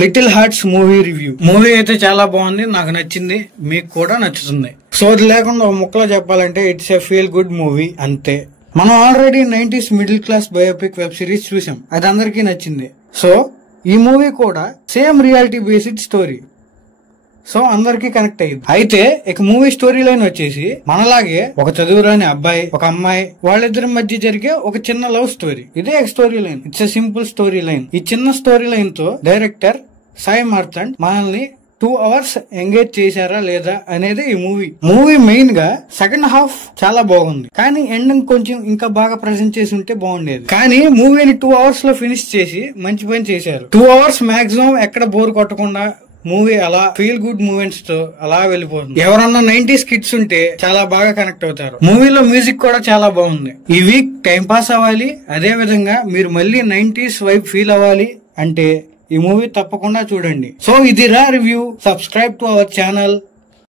Little hearts movie review. Movie అయితే చాలా బాగుంది, నాకు నచ్చింది, మీకు కూడా నచ్చుతుంది. సో అది లేకుండా ఒక ముక్కలో చెప్పాలంటే it's a feel good movie అంతే. మనం already 90s middle class biopic web series చూసాం, అది అందరికీ నచ్చింది. సో ఈ మూవీ కూడా same reality based story, so అందరికి కనెక్ట్ అయ్యింది. అయితే ఇక మూవీ స్టోరీ లైన్ వచ్చేసి మనలాగే ఒక చదువురాని అబ్బాయి ఒక అమ్మాయి వాళ్ళిద్దరి మధ్య జరిగే ఒక చిన్న లవ్ స్టోరీ. ఇదే story line, it's a simple story line. ఈ చిన్న స్టోరీ లైన్ తో డైరెక్టర్ సాయి మార్తాండ్ మనల్ని 2 hours ఎంగేజ్ చేశారా లేదా అనేది ఈ మూవీ మెయిన్ గా సెకండ్ హాఫ్ చాలా బాగుంది, కానీ ఎండింగ్ కొంచెం ఇంకా బాగా ప్రెజెంట్ చేసి ఉంటే బాగుండేది. కానీ మూవీని 2 hours లో ఫినిష్ చేసి మంచి పని చేశారు. 2 hours మాక్సిమం ఎక్కడ బోర్ కొట్టకుండా మూవీ అలా ఫీల్ గుడ్ మూమెంట్స్ తో అలా వెళ్ళిపోతుంది. ఎవరన్నా 90s కిడ్స్ ఉంటే చాలా బాగా కనెక్ట్ అవుతారు. మూవీలో మ్యూజిక్ కూడా చాలా బాగుంది. ఈ వీక్ టైం పాస్ అవ్వాలి, అదే విధంగా మీరు మళ్ళీ 90s వైబ్ ఫీల్ అవ్వాలి అంటే ఈ మూవీ తప్పకుండా చూడండి. సో ఇది review. Subscribe to our channel.